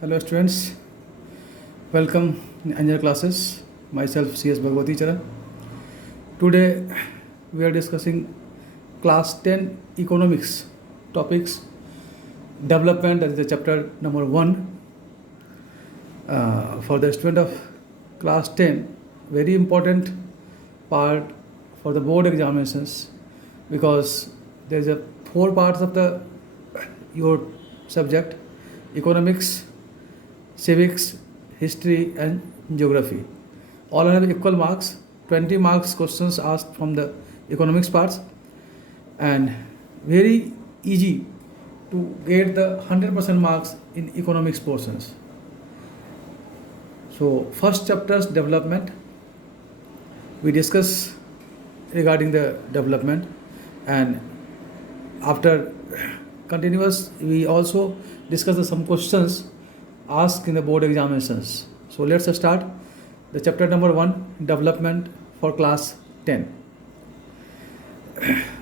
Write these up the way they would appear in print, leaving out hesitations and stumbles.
Hello students, welcome in Anjana classes. Myself C.S. Bhagwati Charan. Today we are discussing class 10 economics topics development, that is the chapter number 1. For the student of class 10, very important part for the board examinations, because there is a 4 parts of the your subject: economics, civics, history and geography. All have equal marks. 20 marks questions asked from the economics parts, and very easy to get the 100% marks in economics portions. So first chapter's development, we discuss regarding the development, and after continuous we also discuss some questions asked in the board examinations. So let's start the chapter number 1, development for class 10.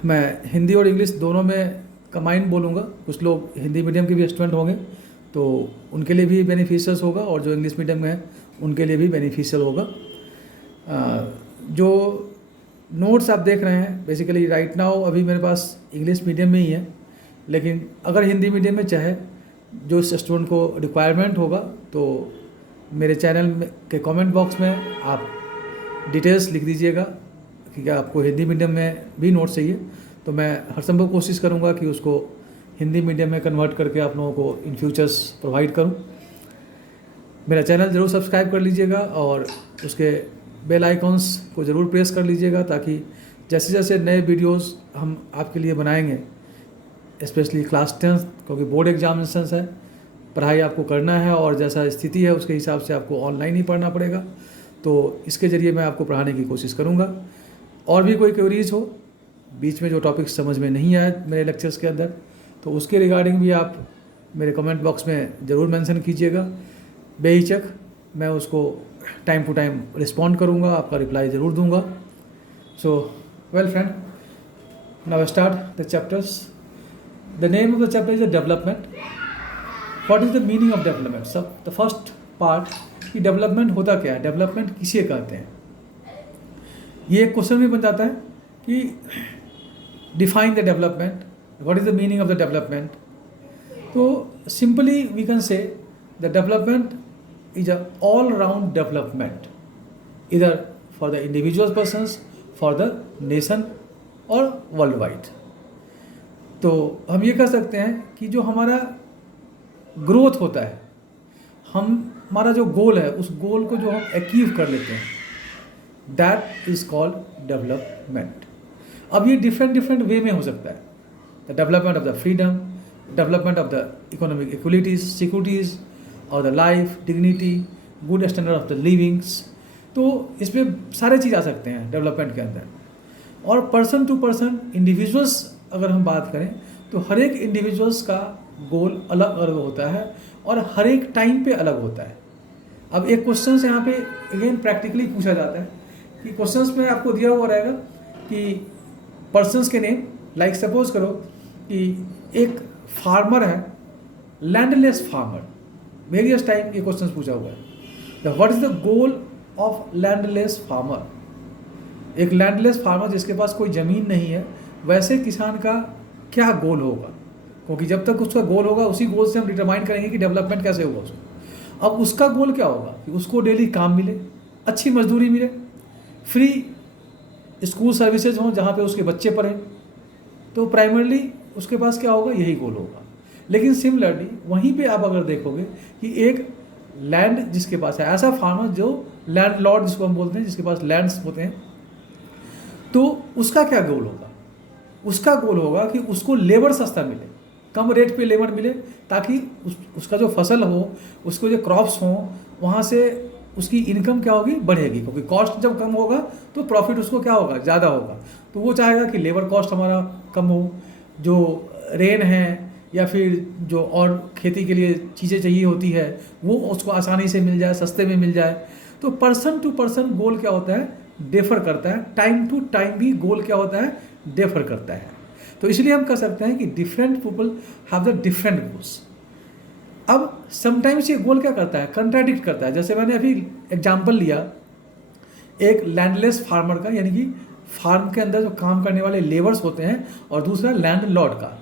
मैं हिंदी और English दोनों में combine बोलूँगा. कुछ लोग Hindi medium के भी student होंगे तो उनके लिए भी बेनिफिशियल होगा, और जो इंग्लिश मीडियम में है उनके लिए भी बेनिफिशियल होगा. जो नोट्स आप देख रहे हैं बेसिकली राइट नाउ अभी मेरे पास इंग्लिश मीडियम में ही है, लेकिन अगर हिंदी मीडियम में चाहे जो इस स्टूडेंट को रिक्वायरमेंट होगा तो मेरे चैनल में के कमेंट बॉक्स में आप डिटेल्स लिख दीजिएगा कि क्या आपको हिंदी मीडियम में भी नोट चाहिए, तो मैं हर संभव कोशिश करूंगा कि उसको हिंदी मीडियम में कन्वर्ट करके आप लोगों को इन फ्यूचर्स प्रोवाइड करूं. मेरा चैनल ज़रूर सब्सक्राइब कर लीजिएगा और उसके बेल आइकॉन्स को ज़रूर प्रेस कर लीजिएगा, ताकि जैसे जैसे नए वीडियोस हम आपके लिए बनाएंगे, स्पेशली क्लास 10, क्योंकि बोर्ड एग्जामिनेशंस है, पढ़ाई आपको करना है और जैसा स्थिति है उसके हिसाब से आपको ऑनलाइन ही पढ़ना पड़ेगा, तो इसके ज़रिए मैं आपको पढ़ाने की कोशिश करूँगा. और भी कोई क्वेरीज हो, बीच में जो टॉपिक समझ में नहीं आया मेरे लेक्चर्स के अंदर, तो उसके रिगार्डिंग भी आप मेरे कमेंट बॉक्स में ज़रूर मेंशन कीजिएगा. बेहिचक मैं उसको टाइम टू टाइम रिस्पॉन्ड करूँगा, आपका रिप्लाई ज़रूर दूँगा. So well friend, now start the chapters. The name of the chapter is the development. What is the meaning of development? So the first part कि development होता क्या है, development किसे कहते हैं. ये एक क्वेश्चन भी बन जाता है कि define the development. What is the meaning of the development? तो simply we can say the development is a all-round development, either for the individual persons, for the nation or worldwide. तो हम ये कह सकते हैं कि जो हमारा ग्रोथ होता है, हमारा जो गोल है, उस गोल को जो हम अचीव कर लेते हैं, दैट इज़ कॉल्ड डेवलपमेंट. अब ये डिफरेंट वे में हो सकता है. The development of the freedom, development of the economic equalities, securities और the life dignity, good standard of the livings. तो इसमें सारे चीज़ आ सकते हैं डेवलपमेंट के अंदर. और पर्सन टू पर्सन, इंडिविजुअल्स अगर हम बात करें तो हर एक इंडिविजुअल्स का गोल अलग अलग होता है और हर एक टाइम पे अलग होता है. अब एक क्वेश्चन यहाँ पे अगेन प्रैक्टिकली पूछा जाता है कि क्वेश्चंस में आपको दिया हुआ रहेगा कि पर्सन्स के नेम, लाइक सपोज करो कि एक फार्मर है, लैंडलेस फार्मर, वेरियस टाइम ये क्वेश्चन पूछा हुआ है. What is the goal of landless farmer. एक लैंडलेस फार्मर जिसके पास कोई ज़मीन नहीं है, वैसे किसान का क्या गोल होगा, क्योंकि जब तक उसका गोल होगा उसी गोल से हम डिटरमाइन करेंगे कि डेवलपमेंट कैसे होगा उसको. अब उसका गोल क्या होगा कि उसको डेली काम मिले, अच्छी मजदूरी मिले, फ्री स्कूल सर्विसेज हों जहाँ पे उसके बच्चे पढ़ें, तो प्राइमरली उसके पास क्या होगा, यही गोल होगा. लेकिन सिमिलरली वहीं पे आप अगर देखोगे कि एक लैंड जिसके पास है, ऐसा फार्मर जो लैंड लॉर्ड जिसको हम बोलते हैं, जिसके पास लैंड्स होते हैं, तो उसका क्या गोल होगा. उसका गोल होगा कि उसको लेबर सस्ता मिले, कम रेट पे लेबर मिले, ताकि उसका जो फसल हो, उसको जो क्रॉप्स हों, वहाँ से उसकी इनकम क्या होगी, बढ़ेगी. क्योंकि कॉस्ट जब कम होगा तो प्रॉफिट उसको क्या होगा, ज़्यादा होगा. तो वो चाहेगा कि लेबर कॉस्ट हमारा कम हो, जो रेन है या फिर जो और खेती के लिए चीज़ें चाहिए होती है वो उसको आसानी से मिल जाए, सस्ते में मिल जाए. तो पर्सन टू पर्सन गोल क्या होता है, डिफर करता है. टाइम टू टाइम भी गोल क्या होता है, डिफर करता है. तो इसलिए हम कह सकते हैं कि different people have the different goals. अब समटाइम्स ये गोल क्या करता है, कंट्राडिक्ट करता है। जैसे मैंने अभी एग्जाम्पल लिया एक लैंडलेस फार्मर का, यानी कि फार्म के अंदर जो काम करने वाले लेबर्स होते हैं, और दूसरा लैंड लॉर्ड का।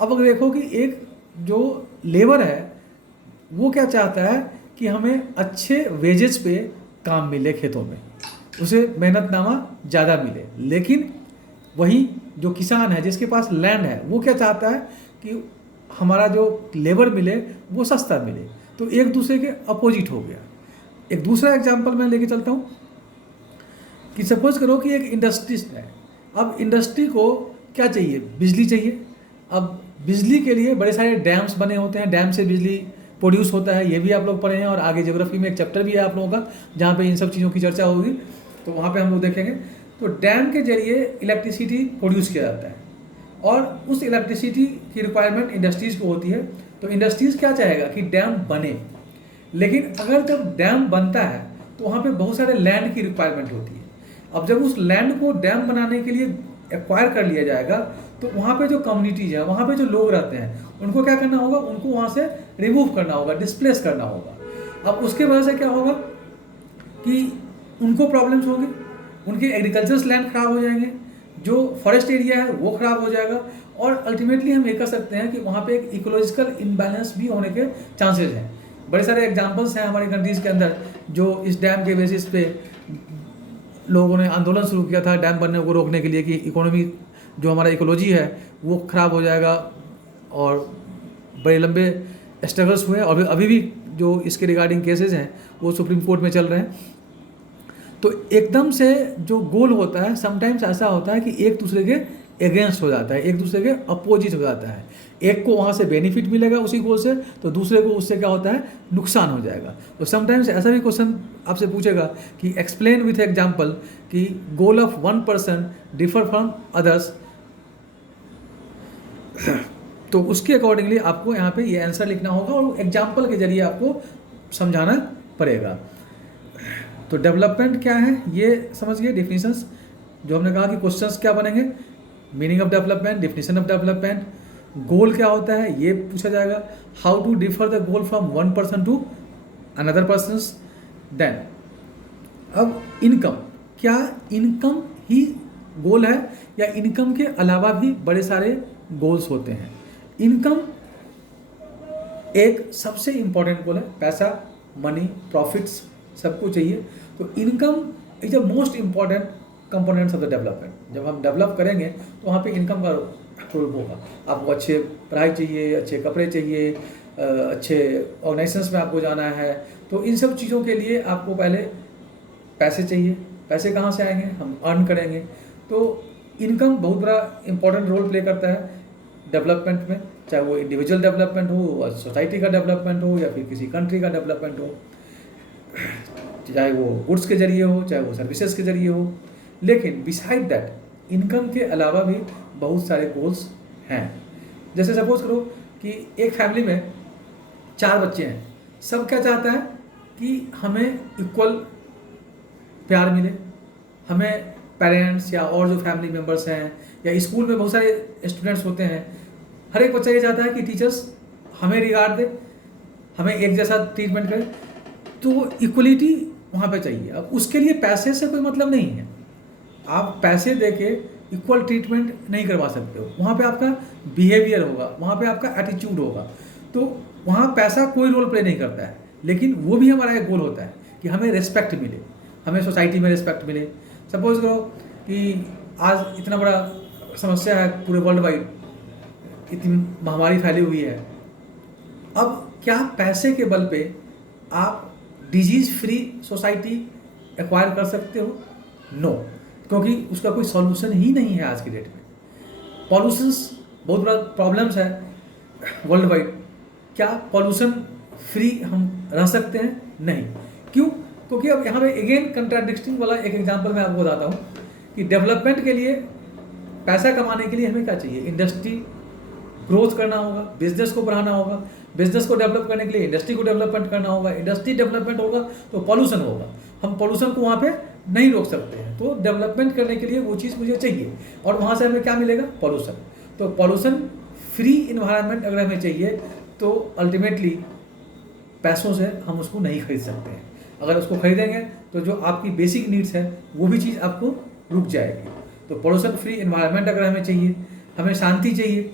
अब अगर देखो कि एक जो लेबर है वो क्या चाहता है कि हमें अच्छे वेजेस पे काम मिले खेतों में, उसे मेहनतनामा ज़्यादा मिले। लेकिन वही जो किसान है जिसके पास लैंड है वो क्या चाहता है कि हमारा जो लेबर मिले वो सस्ता मिले। तो एक दूसरे के अपोजिट हो गया। एक दूसरा एग्जांपल मैं लेके चलता हूँ कि सपोज करो कि एक इंडस्ट्री है। अब इंडस्ट्री को क्या चाहिए, बिजली चाहिए। अब बिजली के लिए बड़े सारे डैम्स बने होते हैं, डैम से बिजली प्रोड्यूस होता है, ये भी आप लोग पढ़े हैं। और आगे ज्योग्राफी में एक चैप्टर भी है आप लोगों का जहाँ पे इन सब चीज़ों की चर्चा होगी, तो वहाँ पे हम लोग देखेंगे। तो डैम के जरिए इलेक्ट्रिसिटी प्रोड्यूस किया जाता है, और उस इलेक्ट्रिसिटी की रिक्वायरमेंट इंडस्ट्रीज़ को होती है। तो इंडस्ट्रीज़ क्या चाहेगा कि डैम बने, लेकिन अगर जब डैम बनता है तो वहाँ पे बहुत सारे लैंड की रिक्वायरमेंट होती है। अब जब उस लैंड को डैम बनाने के लिए एक्वायर कर लिया जाएगा तो वहाँ पे जो कम्युनिटीज़ है, वहाँ पे जो लोग रहते हैं, उनको क्या करना होगा, उनको वहाँ से रिमूव करना होगा, डिस्प्लेस करना होगा। अब उसके वजह से क्या होगा कि उनको प्रॉब्लम्स होंगे, उनके एग्रीकल्चर लैंड खराब हो जाएंगे, जो फॉरेस्ट एरिया है वो खराब हो जाएगा, और अल्टीमेटली हम ये कर सकते हैं कि वहाँ पे एक इकोलॉजिकल इम्बैलेंस भी होने के चांसेस हैं। बड़े सारे एग्जांपल्स हैं हमारी कंट्रीज़ के अंदर जो इस डैम के बेसिस पे लोगों ने आंदोलन शुरू किया था डैम बनने को रोकने के लिए कि इकोनॉमी जो हमारा इकोलॉजी है वो ख़राब हो जाएगा, और बड़े लंबे स्ट्रगल्स हुए। और अभी भी जो इसके रिगार्डिंग केसेस हैं वो सुप्रीम कोर्ट में चल रहे हैं। तो एकदम से जो गोल होता है समटाइम्स ऐसा होता है कि एक दूसरे के अगेंस्ट हो जाता है, एक दूसरे के अपोजिट हो जाता है। एक को वहाँ से बेनिफिट मिलेगा उसी गोल से, तो दूसरे को उससे क्या होता है, नुकसान हो जाएगा। तो समटाइम्स ऐसा भी क्वेश्चन आपसे पूछेगा कि एक्सप्लेन विथ एग्जांपल कि goal of one person differ from others. तो उसके अकॉर्डिंगली आपको यहाँ पे ये आंसर लिखना होगा और एग्जाम्पल के जरिए आपको समझाना पड़ेगा। तो डेवलपमेंट क्या है ये समझ गए, डिफिनीशंस जो हमने कहा कि क्वेश्चंस क्या बनेंगे, meaning of development, definition of development, goal क्या होता है ये पूछा जाएगा, how to differ the goal from one person to another persons. Then अब इनकम, क्या इनकम ही गोल है या इनकम के अलावा भी बड़े सारे गोल्स होते हैं। इनकम एक सबसे इम्पॉर्टेंट गोल है, पैसा, मनी, प्रॉफिट्स सबको चाहिए। तो income is the most important components of the development. जब हम डेवलप करेंगे तो वहाँ पे इनकम का रोल होगा। आपको अच्छे पढ़ाई चाहिए, अच्छे कपड़े चाहिए, अच्छे ऑर्गेनाइजेशंस में आपको जाना है, तो इन सब चीज़ों के लिए आपको पहले पैसे चाहिए। पैसे कहाँ से आएंगे, हम अर्न करेंगे। तो इनकम बहुत बड़ा इंपॉर्टेंट रोल प्ले करता है डेवलपमेंट में, चाहे वो इंडिविजुअल डेवलपमेंट हो, सोसाइटी का डेवलपमेंट हो, या फिर किसी कंट्री का डेवलपमेंट हो, चाहे वो गुड्स के जरिए हो, चाहे वो सर्विसेज के जरिए हो। लेकिन बिसाइड दैट इनकम के अलावा भी बहुत सारे गोल्स हैं। जैसे सपोज करो कि एक फैमिली में 4 बच्चे हैं, सब क्या चाहता है कि हमें इक्वल प्यार मिले, हमें पेरेंट्स या और जो फैमिली मेम्बर्स हैं या स्कूल में बहुत सारे स्टूडेंट्स होते हैं, हर एक बच्चा ये चाहता है कि टीचर्स हमें रिगार्ड दे, हमें एक जैसा ट्रीटमेंट करे। तो इक्वलिटी वहाँ पे चाहिए। अब उसके लिए पैसे से कोई मतलब नहीं है, आप पैसे देके इक्वल ट्रीटमेंट नहीं करवा सकते हो। वहाँ पे आपका बिहेवियर होगा, वहाँ पे आपका एटीट्यूड होगा। तो वहाँ पैसा कोई रोल प्ले नहीं करता है, लेकिन वो भी हमारा एक गोल होता है कि हमें रिस्पेक्ट मिले, हमें सोसाइटी में रिस्पेक्ट मिले। सपोज करो कि आज इतना बड़ा समस्या है पूरे वर्ल्ड वाइड, इतनी महामारी फैली हुई है। अब क्या पैसे के बल पे आप डिजीज़ फ्री सोसाइटी एक्वायर कर सकते हो? नो, क्योंकि उसका कोई सॉल्यूशन ही नहीं है आज की डेट में। पॉल्यूशंस बहुत बड़ा प्रॉब्लम्स है वर्ल्ड वाइड। क्या पॉल्यूशन फ्री हम रह सकते हैं? नहीं। क्यों? क्योंकि अब यहाँ पे अगेन कंट्राडिक्टिंग वाला एक एग्जांपल मैं आपको बताता हूँ कि डेवलपमेंट के लिए, पैसा कमाने के लिए हमें क्या चाहिए, इंडस्ट्री ग्रोथ करना होगा, बिजनेस को बढ़ाना होगा, बिजनेस को डेवलप करने के लिए इंडस्ट्री को डेवलपमेंट करना होगा, इंडस्ट्री डेवलपमेंट होगा तो पॉल्यूशन होगा, हम पॉल्यूशन को वहाँ पे नहीं रोक सकते हैं। तो डेवलपमेंट करने के लिए वो चीज़ मुझे चाहिए, और वहाँ से हमें क्या मिलेगा, पॉल्यूशन। तो पॉल्यूशन फ्री इन्वायरमेंट अगर हमें चाहिए तो अल्टीमेटली पैसों से हम उसको नहीं खरीद सकते हैं। अगर उसको खरीदेंगे तो जो आपकी बेसिक नीड्स है वो भी चीज़ आपको रुक जाएगी। तो पोल्यूशन फ्री एनवायरनमेंट अगर हमें चाहिए, हमें शांति चाहिए,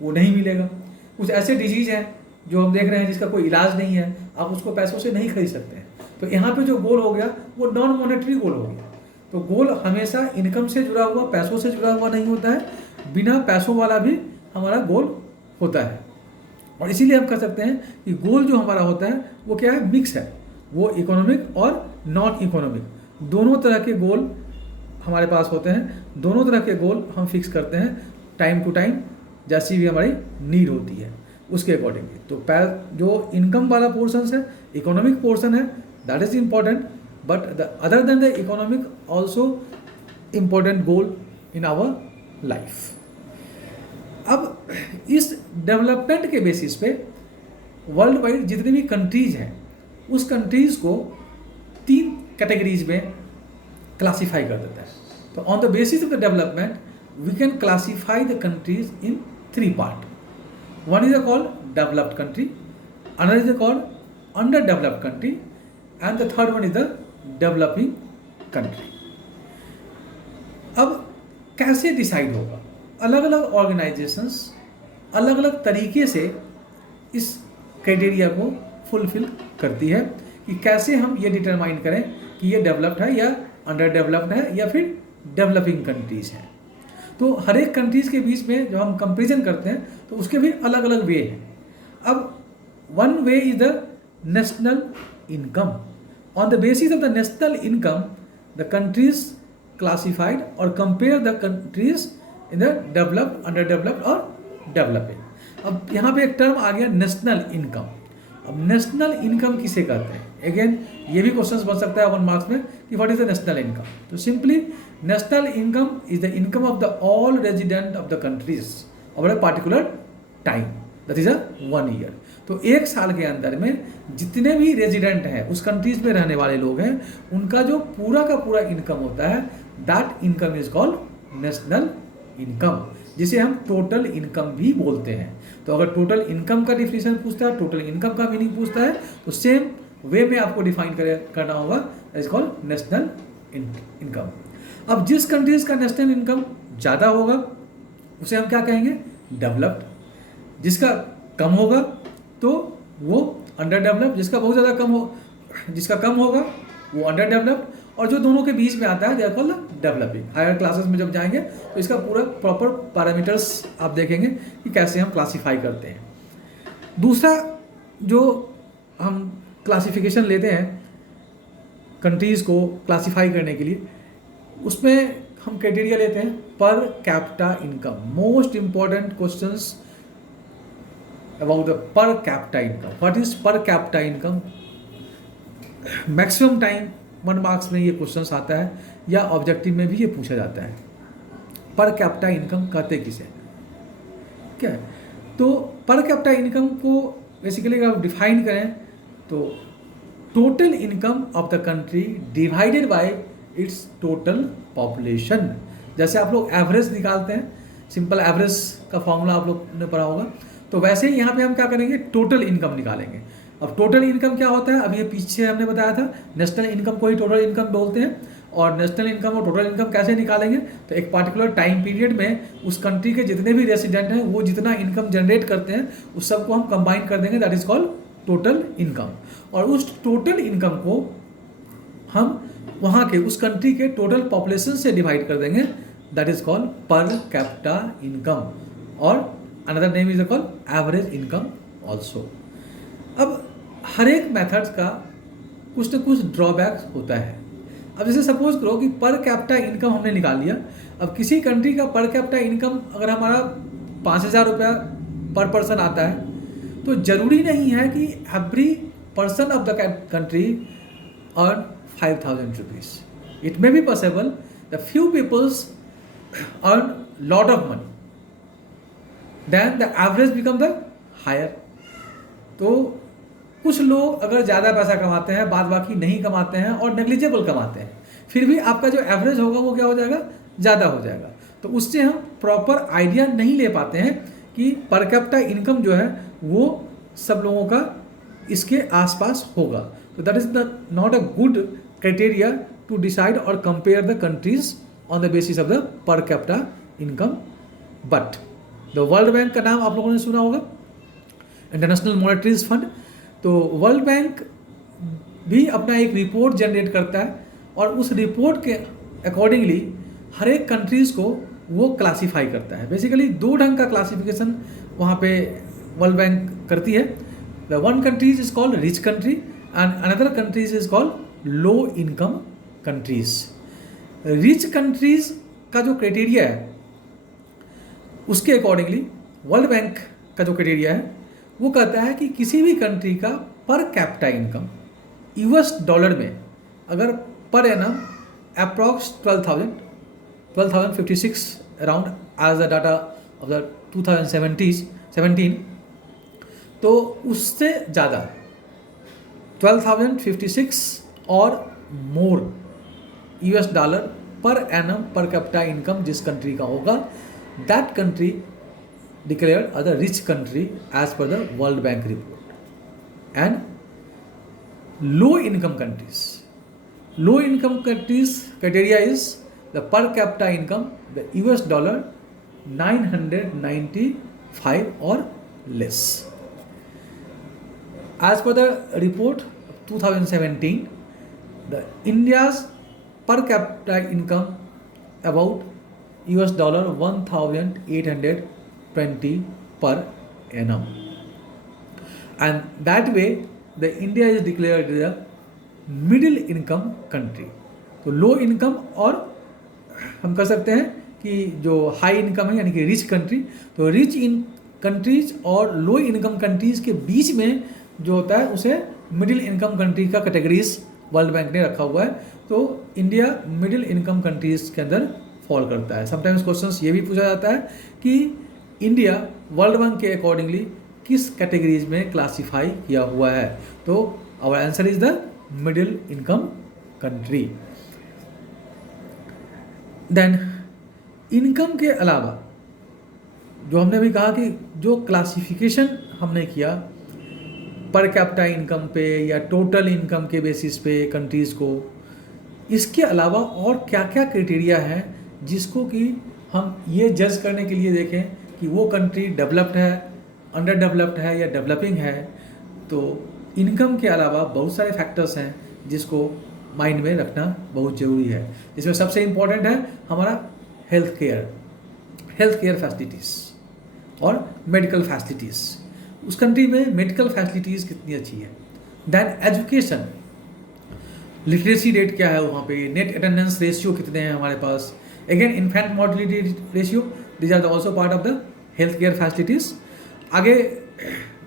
वो नहीं मिलेगा। कुछ ऐसे डिजीज़ हैं जो हम देख रहे हैं जिसका कोई इलाज नहीं है, आप उसको पैसों से नहीं खरीद सकते हैं। तो यहाँ पे जो गोल हो गया वो नॉन मॉनेटरी गोल हो गया। तो गोल हमेशा इनकम से जुड़ा हुआ, पैसों से जुड़ा हुआ नहीं होता है, बिना पैसों वाला भी हमारा गोल होता है। और इसीलिए हम कह सकते हैं कि गोल जो हमारा होता है वो क्या है, मिक्स है। वो इकोनॉमिक और नॉन इकोनॉमिक दोनों तरह के गोल हमारे पास होते हैं। दोनों तरह के गोल हम फिक्स करते हैं टाइम टू टाइम, जैसी भी हमारी नीड होती है उसके अकॉर्डिंगली। तो जो इनकम वाला पोर्शन है, इकोनॉमिक पोर्शन है, that is important, but the other than the economic also important goal in our life. अब इस डेवलपमेंट के बेसिस पे वर्ल्ड वाइड जितनी भी कंट्रीज हैं उस कंट्रीज को 3 कैटेगरीज में क्लासीफाई कर देता है। तो on the basis of the development we can classify the countries in 3 part. One is called developed country, another is called under developed country, and the third one is the developing country. अब कैसे decide होगा? अलग अलग organisations अलग अलग तरीके से इस क्राइटेरिया को फुलफिल करती है कि कैसे हम ये डिटरमाइन करें कि ये डेवलप्ड है या अंडर डेवलप्ड है या फिर डेवलपिंग कंट्रीज है। तो हर एक कंट्रीज के बीच में जब हम कंपेरिजन करते हैं तो उसके भी अलग अलग वे हैं। अब one way is the national income. On the basis of the national income the countries classified और compare the countries in the developed, under developed और डेवलपिंग। अब यहाँ पे एक टर्म आ गया नेशनल इनकम। अब नेशनल इनकम किसे कहते हैं? अगेन ये भी क्वेश्चन बन सकता है 1 मार्क्स में कि what is the national income. तो simply national income is the income of the all resident of the countries over a particular time, that is a 1 year. तो 1 साल के अंदर में जितने भी रेजिडेंट हैं उस कंट्रीज में रहने वाले लोग हैं, उनका जो पूरा का पूरा इनकम होता है, that income is called national income, जिसे हम टोटल इनकम भी बोलते हैं। तो अगर टोटल इनकम का डिफिनेशन पूछता है, टोटल इनकम का मीनिंग पूछता है, तो सेम वे में आपको डिफाइन करना होगा, इज कॉल्ड नेशनल इनकम। अब जिस कंट्रीज का नेशनल इनकम ज़्यादा होगा उसे हम क्या कहेंगे? डेवलप्ड। जिसका कम होगा तो वो अंडर डेवलप्ड। जिसका बहुत ज़्यादा जिसका कम होगा वो अंडर डेवलप्ड। और जो दोनों के बीच में आता है, they are called developing. Higher classes में जब जाएंगे तो इसका पूरा प्रॉपर पैरामीटर्स आप देखेंगे कि कैसे हम क्लासीफाई करते हैं। दूसरा जो हम क्लासिफिकेशन लेते हैं कंट्रीज़ को क्लासीफाई करने के लिए, उसमें हम क्राइटेरिया लेते हैं पर capita income. Most important questions about the per capita income. What is पर capita income? Maximum time 1 marks में ये क्वेश्चंस आता है या ऑब्जेक्टिव में भी ये पूछा जाता है। पर कैपिटा इनकम कहते किसे? क्या है? तो पर कैपिटा इनकम को बेसिकली अगर आप डिफाइन करें तो total income of the country divided by it's total population. जैसे आप लोग एवरेज निकालते हैं, सिंपल एवरेज का फॉर्मूला आप लोग ने पढ़ा होगा, तो वैसे ही यहाँ पे हम क्या करेंगे? टोटल इनकम निकालेंगे। अब टोटल इनकम क्या होता है? अब ये पीछे हमने बताया था, नेशनल इनकम को ही टोटल इनकम बोलते हैं। और नेशनल इनकम और टोटल इनकम कैसे निकालेंगे? तो एक पार्टिकुलर टाइम पीरियड में उस कंट्री के जितने भी रेसिडेंट हैं वो जितना इनकम जनरेट करते हैं उस सबको हम कंबाइन कर देंगे, that is called total income. और उस टोटल इनकम को हम वहाँ के उस कंट्री के टोटल पॉपुलेशन से डिवाइड कर देंगे, that is called per capita income. और another name is called average income also. अब हर एक मेथड्स का कुछ न कुछ ड्रॉबैक्स होता है। अब जैसे सपोज करो कि पर कैपिटा इनकम हमने निकाल लिया। अब किसी कंट्री का पर कैपिटा इनकम अगर हमारा 5,000 रुपया पर पर्सन आता है तो ज़रूरी नहीं है कि every person of the country earn 5,000 rupees. It may be possible the few peoples earn lot of money, then the average become the higher. तो कुछ लोग अगर ज़्यादा पैसा कमाते हैं, बाद बाकी नहीं कमाते हैं और नेग्लिजिबल कमाते हैं, फिर भी आपका जो एवरेज होगा वो क्या हो जाएगा? ज़्यादा हो जाएगा। तो उससे हम प्रॉपर आइडिया नहीं ले पाते हैं कि पर कैपिटा इनकम जो है वो सब लोगों का इसके आसपास होगा। तो that is the not a good criteria to decide और compare the countries on the basis of the per capita income. But the world bank का नाम आप लोगों ने सुना होगा, इंटरनेशनल मॉनेटरीज फंड। तो वर्ल्ड बैंक भी अपना एक रिपोर्ट जनरेट करता है और उस रिपोर्ट के अकॉर्डिंगली हर एक कंट्रीज़ को वो क्लासीफाई करता है। बेसिकली दो ढंग का क्लासिफिकेशन वहाँ पे वर्ल्ड बैंक करती है। The one countries is called rich country and another countries is called low income countries. Rich countries का जो क्राइटेरिया है उसके अकॉर्डिंगली वर्ल्ड बैंक का जो क्राइटेरिया है वो कहता है कि किसी भी कंट्री का पर कैपिटा इनकम यूएस डॉलर में अगर per annum approx 12,056 around as the data of the 2017, तो उससे ज़्यादा 12,056 और more US dollar per annum per capita income जिस कंट्री का होगा, that country declared as a rich country as per the World Bank report. And low income countries criteria is the per capita income the US dollar 995 or less. As per the report 2017, the India's per capita income about US dollar 1,820 per annum, and that way the India is declared a middle income country. तो low income और हम कह सकते हैं कि जो high income है यानी कि रिच कंट्री, तो रिच इन कंट्रीज और लो इनकम कंट्रीज के बीच में जो होता है उसे मिडिल इनकम कंट्री का कैटेगरीज वर्ल्ड बैंक ने रखा हुआ है। तो इंडिया मिडिल इनकम कंट्रीज के अंदर फॉल करता है। समटाइम्स क्वेश्चंस ये भी पूछा जाता है कि इंडिया वर्ल्ड बैंक के अकॉर्डिंगली किस कैटेगरीज में क्लासिफाई किया हुआ है, तो our answer is the middle income country. Then income के अलावा जो हमने भी कहा कि जो क्लासिफिकेशन हमने किया पर कैपिटा इनकम पे या टोटल इनकम के बेसिस पे कंट्रीज़ को, इसके अलावा और क्या क्या क्राइटेरिया है जिसको कि हम ये जज करने के लिए देखें कि वो कंट्री डेवलप्ड है, अंडर डेवलप्ड है या डेवलपिंग है। तो इनकम के अलावा बहुत सारे फैक्टर्स हैं जिसको माइंड में रखना बहुत ज़रूरी है। इसमें सबसे इम्पॉर्टेंट है हमारा हेल्थ केयर फैसिलिटीज़ और मेडिकल फैसिलिटीज़। उस कंट्री में मेडिकल फैसिलिटीज़ कितनी अच्छी है। दैन एजुकेशन, लिटरेसी रेट क्या है वहाँ पे, नेट अटेंडेंस रेशियो कितने हैं हमारे पास, again infant mortality ratio, these are also part of the health care facilities. आगे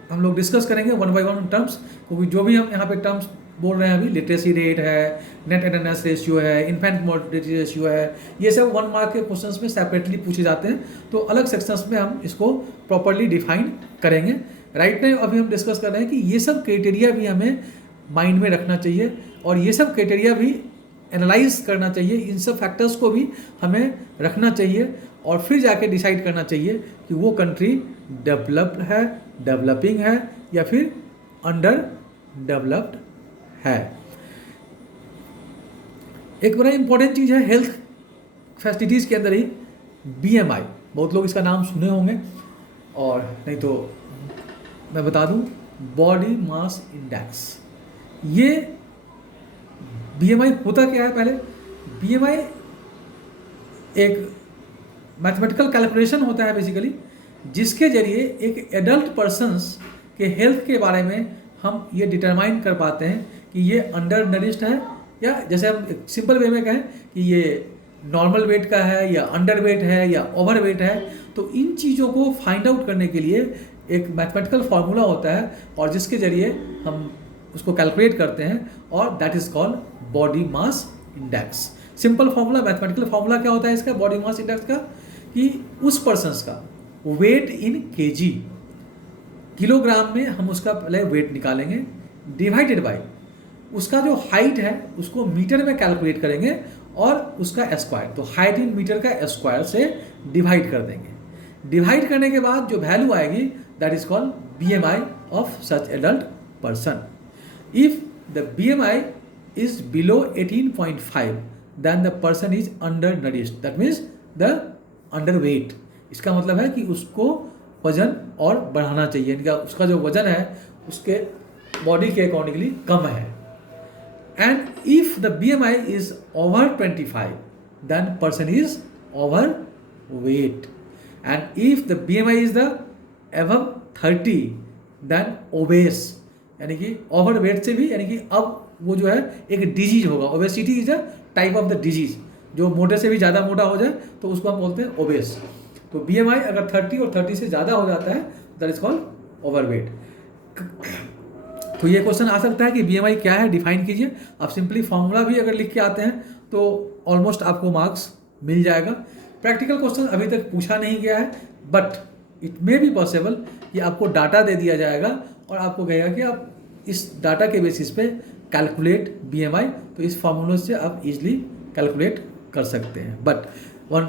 हम लोग डिस्कस करेंगे वन बाय वन टर्म्स, क्योंकि जो भी हम यहाँ पे टर्म्स बोल रहे हैं अभी, लिटरेसी रेट है, नेट अटेंडेंस रेशियो है, इन्फेंट मॉर्टिलिटी रेशियो है, ये सब 1 मार्क के क्वेश्चंस में सेपरेटली पूछे जाते हैं। तो अलग सेक्शंस में हम इसको प्रॉपरली डिफाइन करेंगे। राइट नाउ अभी हम डिस्कस कर रहे हैं कि ये सब क्राइटेरिया भी हमें माइंड में रखना चाहिए और ये सब क्राइटेरिया भी एनालाइज करना चाहिए, इन सब फैक्टर्स को भी हमें रखना चाहिए और फिर जाके डिसाइड करना चाहिए कि वो कंट्री डेवलप्ड है, डेवलपिंग है या फिर अंडर डेवलप्ड है। एक बड़ा इंपॉर्टेंट चीज़ है हेल्थ फैसिलिटीज़ के अंदर ही BMI, बहुत लोग इसका नाम सुने होंगे और नहीं तो मैं बता दूं, बॉडी मास इंडेक्स। ये BMI होता क्या है? पहले BMI एक मैथमेटिकल कैलकुलेशन होता है बेसिकली, जिसके जरिए एक एडल्ट पर्सन्स के हेल्थ के बारे में हम ये डिटरमाइन कर पाते हैं कि ये अंडर नरिश्ड है या जैसे हम सिंपल वे में कहें कि ये नॉर्मल वेट का है या अंडर वेट है या ओवर वेट है। तो इन चीज़ों को फाइंड आउट करने के लिए एक मैथमेटिकल फार्मूला होता है और जिसके ज़रिए हम उसको कैलकुलेट करते हैं और that is called body mass index. Simple formula, mathematical formula क्या होता है इसका बॉडी मास इंडेक्स का, कि उस पर्सन्स का वेट इन केजी, किलोग्राम में हम उसका पहले वेट निकालेंगे, डिवाइडेड बाय उसका जो हाइट है उसको मीटर में कैलकुलेट करेंगे और उसका स्क्वायर, तो हाइट इन मीटर का स्क्वायर से डिवाइड कर देंगे। डिवाइड करने के बाद जो वैल्यू आएगी that is called BMI of such adult person. If the BMI is below 18.5, then the person is undernourished. That means the underweight. इसका मतलब है कि उसको वजन और बढ़ाना चाहिए, इनका उसका जो वजन है उसके बॉडी के अकॉर्डिंगली कम है. And if the BMI is over 25, then person is overweight. And if the BMI is the above 30, then obese. यानी कि ओवरवेट से भी, यानी कि अब वो जो है एक डिजीज होगा. Obesity is a type of the disease. जो मोटे से भी ज़्यादा मोटा हो जाए तो उसको हम बोलते हैं ओबेस. तो BMI अगर 30 और 30 से ज़्यादा हो जाता है दैट इज कॉल्ड ओवरवेट. तो ये क्वेश्चन आ सकता है कि BMI क्या है, डिफाइन कीजिए. आप सिंपली फॉर्मूला भी अगर लिख के आते हैं तो ऑलमोस्ट आपको मार्क्स मिल जाएगा. प्रैक्टिकल क्वेश्चन अभी तक पूछा नहीं गया है, but it may be possible कि आपको डाटा दे दिया जाएगा और आपको कहेगा कि आप इस डाटा के बेसिस पे कैलकुलेट BMI. तो इस फार्मूले से आप इजीली कैलकुलेट कर सकते हैं. But one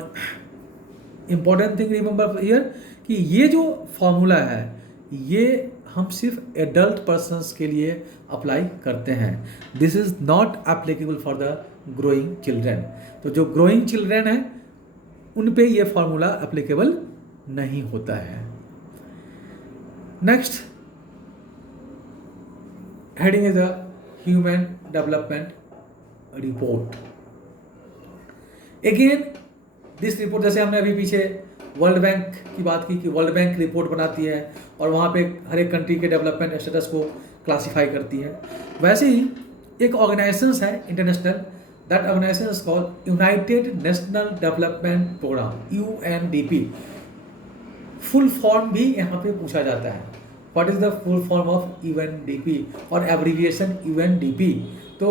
important thing remember here कि ये जो फार्मूला है ये हम सिर्फ एडल्ट पर्सनस के लिए अप्लाई करते हैं. This is not applicable for the growing children. तो जो ग्रोइंग चिल्ड्रेन है उन पे ये फार्मूला एप्लीकेबल नहीं होता है. Next heading is the human development report. Again this report, जैसे हमने अभी पीछे वर्ल्ड बैंक की बात की कि वर्ल्ड बैंक रिपोर्ट बनाती है और वहाँ पे हर एक कंट्री के डेवलपमेंट स्टेटस को क्लासीफाई करती है, वैसे ही एक ऑर्गेनाइजेशन है international. That organisation is called united national development programme, UNDP. Full form भी यहाँ पे पूछा जाता है. What is the full form of UNDP और एब्रीविएशन UNDP. तो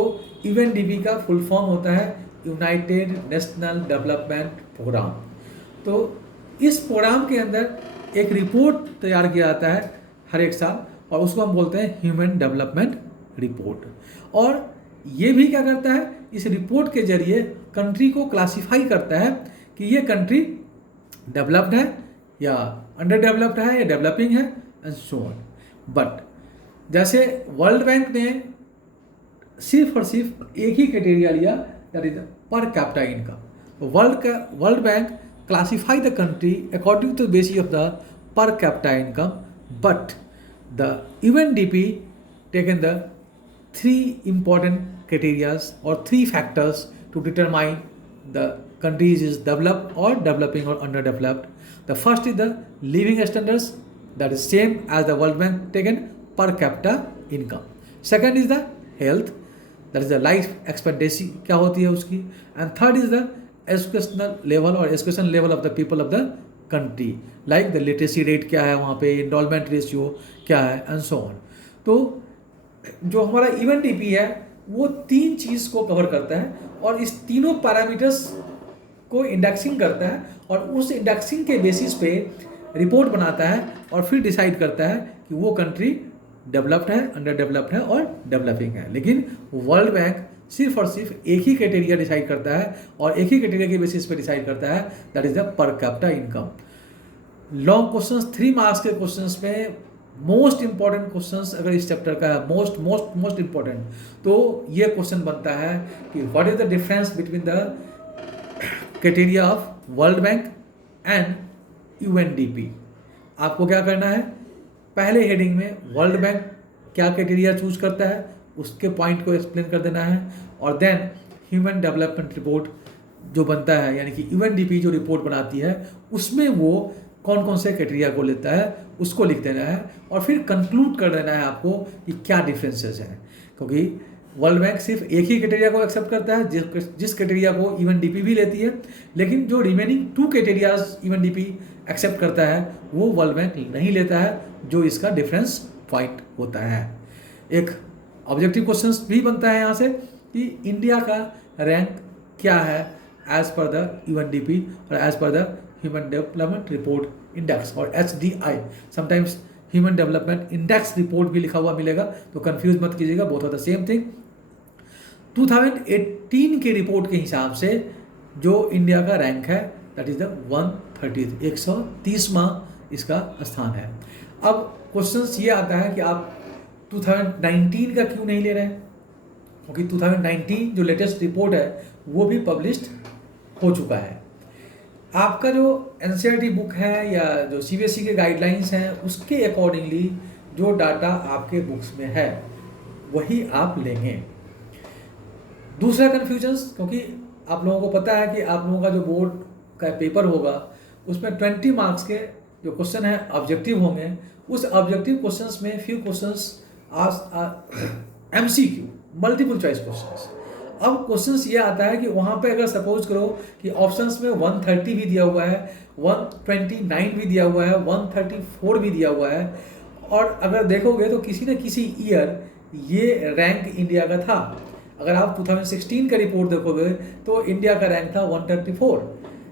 UNDP का फुल फॉर्म होता है यूनाइटेड नेशनल डेवलपमेंट प्रोग्राम. तो इस प्रोग्राम के अंदर एक रिपोर्ट तैयार किया जाता है हर एक साल और उसको हम बोलते हैं ह्यूमन डेवलपमेंट रिपोर्ट. और ये भी क्या करता है, इस रिपोर्ट के जरिए कंट्री को क्लासिफाई करता है कि ये कंट्री डेवलप्ड है या अंडर डेवलप्ड है या डेवलपिंग है एंड सो ऑन. बट जैसे वर्ल्ड बैंक ने सिर्फ और सिर्फ एक ही क्राइटेरिया लिया, दैट इज पर capita income. World bank classify the country according to the basis of the per capita income, but the UNDP taken the three important criteria or three factors to determine the countries is developed or developing or underdeveloped. The first is the living standards, that is same as the World Bank taken per capita income. Second is the health, that is the life expectancy क्या होती है उसकी. And third is the educational level और education level of the people of the country, like the literacy rate क्या है वहाँ पे, enrolment ratio क्या है एंड सो ऑन. तो जो हमारा UNDP है वो तीन चीज़ को कवर करता है और इस तीनों पैरामीटर्स को इंडेक्सिंग करता है और उस इंडेक्सिंग के बेसिस पे रिपोर्ट बनाता है और फिर डिसाइड करता है कि वो कंट्री डेवलप्ड है, अंडर डेवलप्ड है और डेवलपिंग है. लेकिन वर्ल्ड बैंक सिर्फ और सिर्फ एक ही क्राइटेरिया डिसाइड करता है और एक ही क्राइटेरिया के बेसिस पे डिसाइड करता है, that is the per capita income. Long questions, 3 marks के क्वेश्चंस में मोस्ट इंपॉर्टेंट क्वेश्चंस अगर इस चैप्टर का है, मोस्ट इंपॉर्टेंट, तो ये क्वेश्चन बनता है कि what is the difference between the criteria of world bank and UNDP. आपको क्या करना है, पहले हेडिंग में वर्ल्ड बैंक क्या क्राइटेरिया चूज करता है उसके पॉइंट को एक्सप्लेन कर देना है और देन ह्यूमन डेवलपमेंट रिपोर्ट जो बनता है, यानी कि UNDP जो रिपोर्ट बनाती है उसमें वो कौन कौन से क्राइटेरिया को लेता है उसको लिख देना है और फिर कंक्लूड कर देना है आपको कि क्या डिफरेंसेस हैं. क्योंकि वर्ल्ड बैंक सिर्फ एक ही क्राइटेरिया को एक्सेप्ट करता है जिस क्राइटेरिया को UNDP भी लेती है, लेकिन जो रिमेनिंग 2 क्राइटेरियाज UNDP एक्सेप्ट करता है वो वर्ल्ड बैंक नहीं लेता है, जो इसका डिफरेंस पॉइंट होता है. एक ऑब्जेक्टिव क्वेश्चन भी बनता है यहाँ से कि इंडिया का रैंक क्या है एज पर द UNDP और as per the human development report index और HDI. Sometimes human development index report भी लिखा हुआ मिलेगा, तो कंफ्यूज मत कीजिएगा, both are the same thing. 2018 के रिपोर्ट के हिसाब से जो इंडिया का रैंक है दैट इज द 130वां इसका स्थान है. अब क्वेश्चन ये आता है कि आप 2019 का क्यों नहीं ले रहे हैं? क्योंकि 2019 जो लेटेस्ट रिपोर्ट है वो भी पब्लिश्ड हो चुका है। आपका जो एनसीईआरटी बुक है या जो सीबीएसई के गाइडलाइंस हैं उसके अकॉर्डिंगली जो डाटा आपके बुक्स में है वही आप लेंगे। दूसरा कन्फ्यूजन्स, क्योंकि आप लोगों को पता है कि आप लोगों का जो बोर्ड का पेपर होगा उसमें 20 मार्क्स के जो क्वेश्चन है ऑब्जेक्टिव होंगे। उस ऑब्जेक्टिव क्वेश्चंस में few questions MCQ multiple choice questions. अब क्वेश्चंस ये आता है कि वहाँ पे अगर सपोज करो कि ऑप्शंस में 130 भी दिया हुआ है, 129 भी दिया हुआ है, 134 भी दिया हुआ है, और अगर देखोगे तो किसी न किसी ईयर ये रैंक इंडिया का था। अगर आप 2016 का रिपोर्ट देखोगे तो इंडिया का रैंक था 134,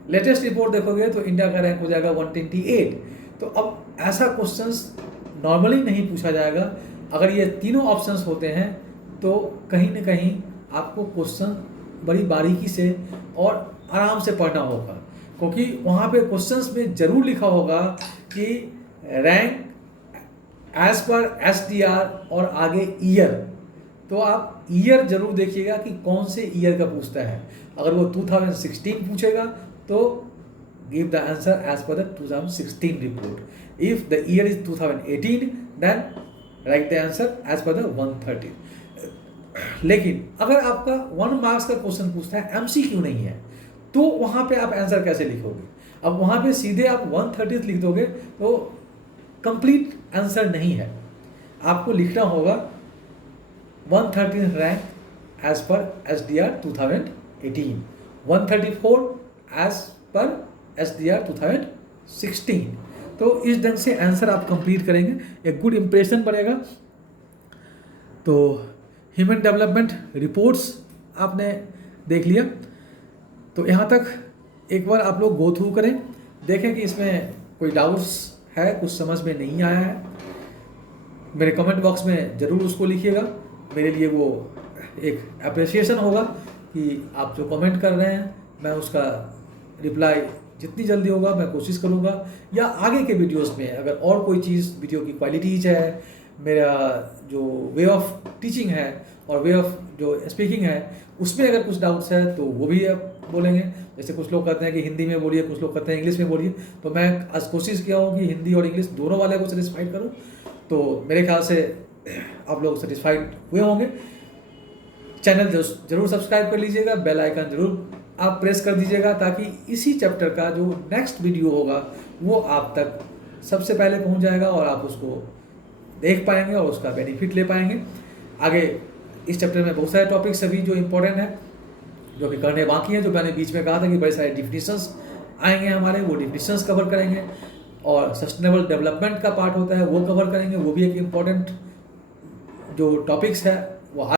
लेटेस्ट रिपोर्ट देखोगे तो इंडिया का रैंक हो जाएगा 128। तो अब ऐसा क्वेश्चंस नॉर्मली नहीं पूछा जाएगा। अगर ये तीनों ऑप्शंस होते हैं तो कहीं ना कहीं आपको क्वेश्चन बड़ी बारीकी से और आराम से पढ़ना होगा, क्योंकि वहाँ पे क्वेश्चंस में ज़रूर लिखा होगा कि रैंक एज पर एसडीआर और आगे ईयर। तो आप ईयर जरूर देखिएगा कि कौन से ईयर का पूछता है। अगर वो 2016 पूछेगा तो give the answer as per the 2016 report. If the year is 2018 then write the answer as per the 130। लेकिन अगर आपका 1 मार्क्स का क्वेश्चन पूछता है, एमसीक्यू नहीं है, तो वहाँ पे आप आंसर कैसे लिखोगे? अब वहाँ पे सीधे आप 130 लिख दोगे तो कंप्लीट आंसर नहीं है। आपको लिखना होगा 113 rank as per SDR 2018, 134 as per SDR 2016। तो इस ढंग से आंसर आप कंप्लीट करेंगे, एक गुड इंप्रेशन बनेगा। तो ह्यूमन डेवलपमेंट रिपोर्ट्स आपने देख लिया, तो यहाँ तक एक बार आप लोग गो थ्रू करें, देखें कि इसमें कोई डाउट्स है, कुछ समझ में नहीं आया है, मेरे कमेंट बॉक्स में ज़रूर उसको लिखिएगा। मेरे लिए वो एक अप्रिसिएशन होगा कि आप जो कमेंट कर रहे हैं मैं उसका रिप्लाई जितनी जल्दी होगा मैं कोशिश करूँगा। या आगे के वीडियोस में अगर और कोई चीज़, वीडियो की क्वालिटीज़ है, मेरा जो वे ऑफ टीचिंग है और वे ऑफ जो स्पीकिंग है उसमें अगर कुछ डाउट्स है तो वो भी आप बोलेंगे। जैसे कुछ लोग कहते हैं कि हिंदी में बोलिए, कुछ लोग कहते हैं इंग्लिश में बोलिए, तो मैं आज कोशिश किया हूँ कि हिंदी और इंग्लिश दोनों वाले को सेटिस्फाइड करूँ। तो मेरे ख्याल से आप लोग सेटिस्फाइड हुए होंगे। चैनल जरूर सब्सक्राइब कर लीजिएगा, बेल आइकन जरूर आप प्रेस कर दीजिएगा, ताकि इसी चैप्टर का जो नेक्स्ट वीडियो होगा वो आप तक सबसे पहले पहुंच जाएगा और आप उसको देख पाएंगे और उसका बेनिफिट ले पाएंगे। आगे इस चैप्टर में बहुत सारे टॉपिक्स अभी जो इम्पोर्टेंट हैं, जो कि करने बाकी हैं, जो मैंने बीच में कहा था कि बड़े सारे डिफिनीशंस आएंगे हमारे, वो डिफिनीशंस कवर करेंगे, और सस्टेनेबल डेवलपमेंट का पार्ट होता है वो कवर करेंगे। वो भी एक इम्पॉर्टेंट जो टॉपिक्स है